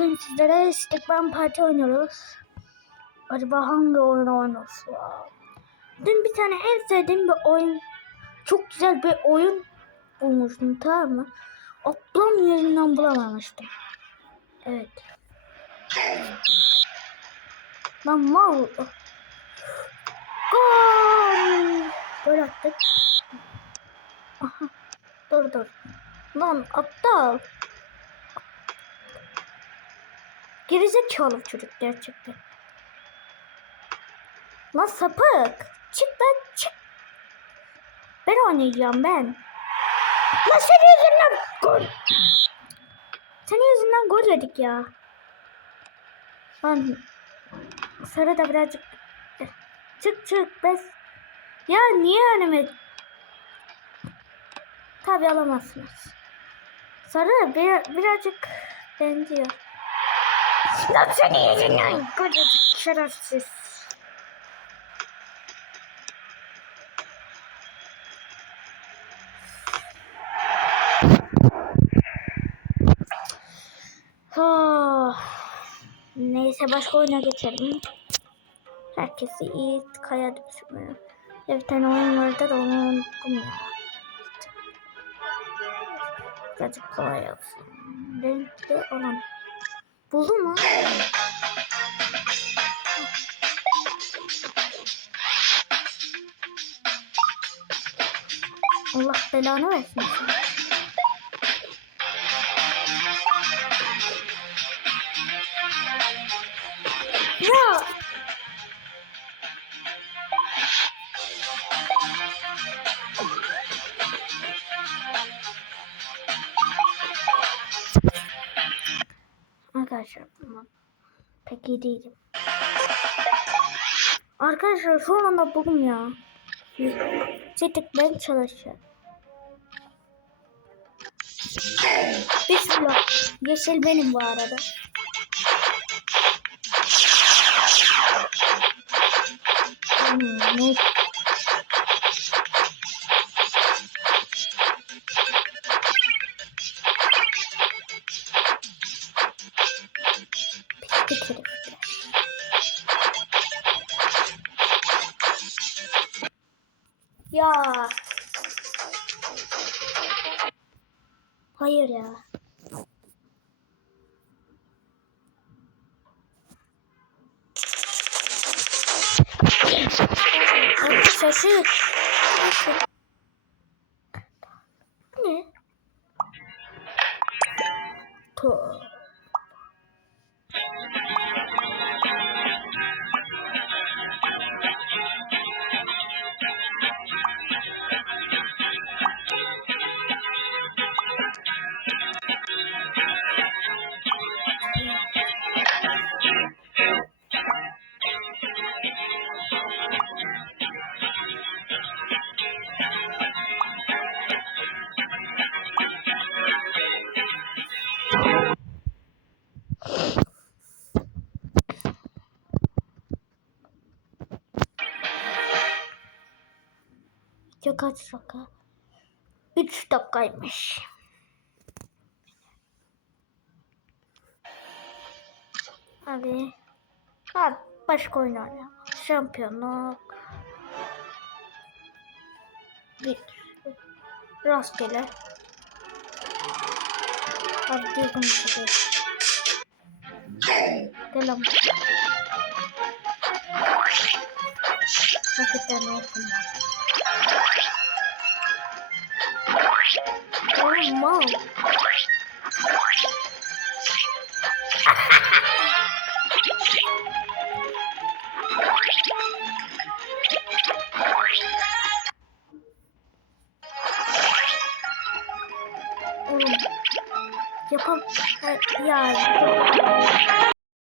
Bugün sizlere Stickman Parti oynuyoruz. Acaba hangi oyunu oynuyoruz? Dün bir tane en sevdiğim bir oyun, çok güzel bir oyun bulmuştum tamam mı? Ablam yüzünden bulamamıştım. Evet. Lan mal. Gol. Gol attık. Aha. Dur dur. Lan aptal. Gerizekalı çocuk gerçekten. Lan sapık. Çık lan çık. Ben oynayacağım ben. Lan senin yüzünden gol. Senin yüzünden gol yedik ya. Lan sarı da birazcık çık çık bes. Ya niye önüme Tabi alamazsınız. Sarı bir, birazcık benziyor. Lan senin yüzünden kocacık şerefsiz. Oh. Neyse başka oyuna geçelim. Herkesi iyi kaya düşmüyor. Ya bir tane oyun vardı da onu unuttum ya. Birazcık kolay olsun. Renkli olan. Buldun mu? Allah belanı versin. Arkadaşlar bunlar pek iyi değilim. Arkadaşlar şu anda buldum ya. Çetik ben çalışacağım. Bismillah. Yeşil benim bu arada. Herifler. Ya. Hayır ya. Şaşır. Ne? To. Video kaç dakika? 3 dakikaymış. Hadi. Hadi başka oyun oynayalım. Şampiyonluk. Bir. Rastgele. Hadi düzgün bir şey. Gel ama. Mal. Yapam... Ya.